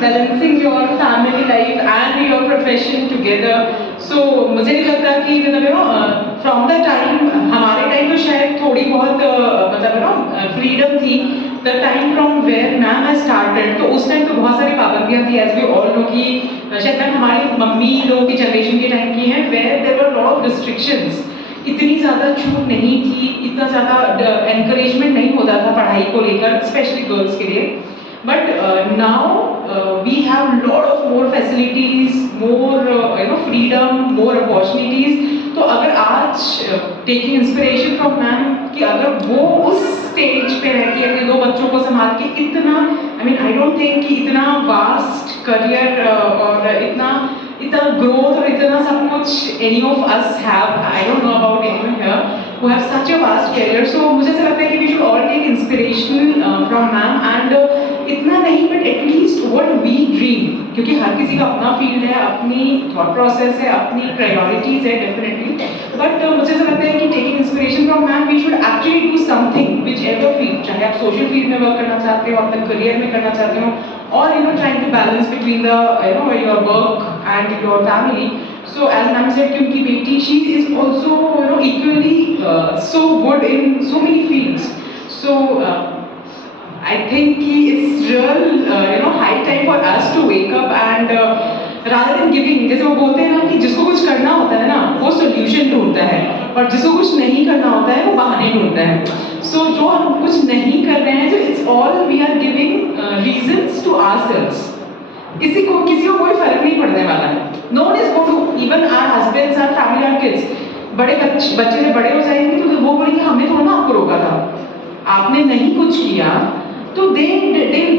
balancing your family life and your profession together. So मुझे नहीं लगता कि मतलब from the time हमारे टाइम तो शायद थोड़ी बहुत मतलब freedom थी. The time from where ma'am has started, तो उस टाइम तो बहुत सारी पाबंदियाँ थी, as we all know कि शायद मैम हमारी मम्मी लोगों की जनरेशन के टाइम की है, where there were lot of restrictions. इतनी ज़्यादा छूट नहीं थी, इतना ज़्यादा encouragement नहीं होता था पढ़ाई को लेकर, especially girls के लिए. But now we have lot of more facilities, more freedom, more opportunities. तो अगर आज taking inspiration from मैम कि अगर वो उस स्टेज पे रहती है अपने 2 बच्चों को संभाल के इतना, I mean I don't think कि इतना वास्ट करियर और इतना ग्रोथ और इतना सब कुछ any of us have. I don't know about anyone here who have such a vast career. So मुझे ऐसा लगता है कि we should all take inspiration from ma'am and इतना नहीं but at least what we dream, क्योंकि हर किसी का अपना फील्ड है, अपनी थॉट प्रोसेस है, अपनी प्रायोरिटीज है डेफिनेटली. बट मुझे ऐसा लगता है कि taking inspiration from ma'am we should actually do something whichever field, चाहे आप सोशल फील्ड में वर्क करना चाहते हो, अपने करियर में करना चाहते हो, और trying to balance between the your work and your family. So as ma'am said कि उनकी बेटी she is also equally so good in so many fields. So I think it's real high time for us to wake up and rather than giving, जैसे वो बोलते हैं ना कि जिसको कुछ करना होता है ना वो सोल्यूशन ढूंढता है, और जिसको कुछ नहीं करना होता है वो बहाने ढूंढता है. So जो हम कुछ नहीं कर रहे हैं, so it's all we are giving reasons to ourselves. किसी को कोई फर्क नहीं पड़ने वाला है. No one is going to, even our husbands, our family, our kids, बड़े बच्चे जब बड़े हो जाएंगे तो वो बोलेंगे हमने थोड़ा ना आपको रोका था, आपने नहीं कुछ किया, तो they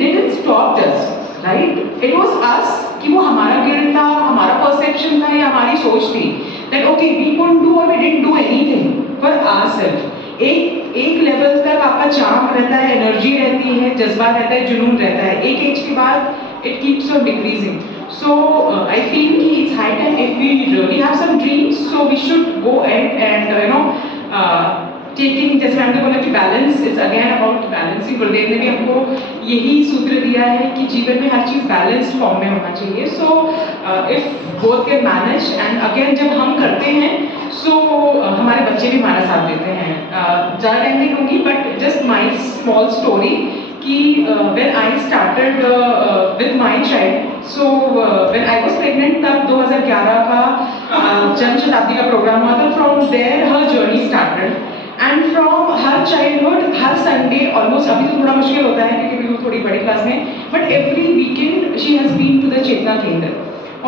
didn't stop us, right? It was us कि वो हमारा गिल्ट था, हमारा परसेप्शन था या हमारी सोच थी that okay we couldn't do or we didn't do anything for ourselves. एक लेवल तक आपका चार्म रहता है, एनर्जी रहती है, जज्बा रहता है, जुनून रहता है. एक एज के बाद it keeps on decreasing. So I feel कि it's high time if we really have some dreams, so we should go ahead and taking, जैसे मैंने बोला कि balance is again about balancing. गुरुदेव ने भी हमको यही सूत्र दिया है कि जीवन में हर चीज़ बैलेंस्ड फॉर्म में होना चाहिए. So if both can manage and again जब हम करते हैं सो हमारे बच्चे भी हमारा साथ देते हैं. ज़्यादा टाइम नहीं लूँगी but just my small story कि when I started with my child, so when I was pregnant तब 2011 का जन्म शताब्दी का प्रोग्राम हुआ था. From there her journey started and from her childhood her Sunday almost, अभी तो थोड़ा मुश्किल होता है क्योंकि वो थोड़ी बड़ी क्लास में, but every weekend she has been to the Chetna Kendra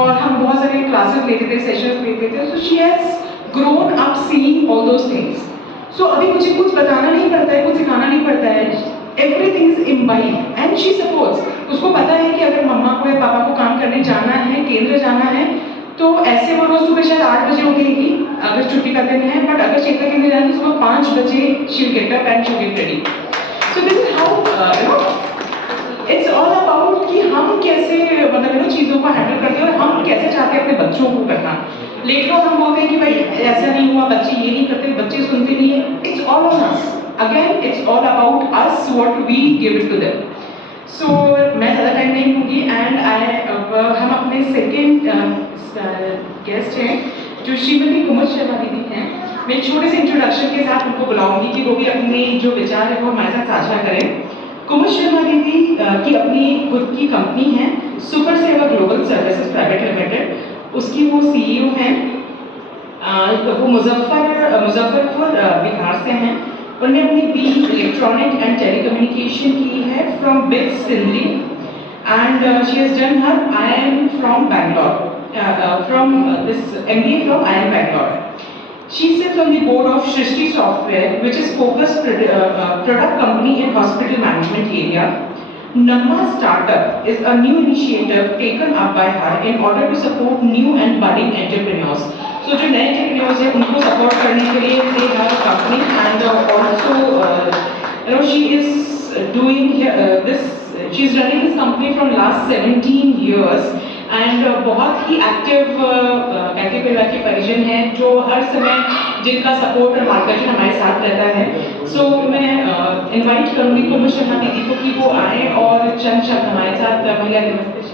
और हम बहुत सारे क्लासेस लेते थे, सेशंस लेते थे. So she has grown up seeing all those things. So अभी मुझे कुछ बताना नहीं पड़ता है, कुछ सिखाना नहीं पड़ता है, everything is imbibed and she supports. उसको पता है कि अगर मम्मा को या पापा को काम करने जाना है, केंद्र जाना है, तो ऐसे वो रोज सुबह शायद 8 बजे उठेगी अगर छुट्टी का दिन है, बट अगर चेतना केंद्र जाना है तो सुबह 5 बजे she will get up and she will get ready. So this is how it's all about कि हम कैसे मतलब चीज़ों को हैंडल करते हैं और हम कैसे चाहते हैं अपने बच्चों को करना. लेकिन हम बोलते हैं कि भाई ऐसा नहीं हुआ, बच्चे ये नहीं करते, बच्चे सुनते नहीं है. It's all on us. Again, it's all about us, what we give it to them. So मैं ज़्यादा टाइम नहीं लूँगी एंड हम अपने सेकेंड गेस्ट हैं जो श्रीमती कुमुद शर्मा दीदी हैं. मैं एक छोटे से इंट्रोडक्शन के साथ उनको बुलाऊंगी कि वो भी अपने जो विचार है वो हमारे साथ साझा करें. कुमुद शर्मा दीदी की अपनी खुद की कंपनी है सुपर सेवा ग्लोबल सर्विसेज प्राइवेट लिमिटेड. उसकी वो CEO हैं. वो मुजफ्फरपुर बिहार से हैं. उन्होंने अपनी BE इलेक्ट्रॉनिक एंड टेलीकम्युनिकेशन की है from BITS Sindri and she has done her IIM from Bangalore from this MBA from IIM Bangalore. She sits on the board of Shrishti Software, which is focused product company in hospital management area. Namma Startup is a new initiative taken up by her in order to support new and budding entrepreneurs. So जो नए entrepreneurs हैं उनको support करने के लिए they have a company and also she is doing this. She is running this company from last 17 years and बहुत ही active परिवार के परिजन हैं जो हर समय जिनका सपोर्ट और मार्गदर्शन हमारे साथ रहता है. सो मैं इनवाइट करूँगी कुमुद शर्मा दीदी को कि वो आए और चंद शब्द हमारे साथ महिला दिवस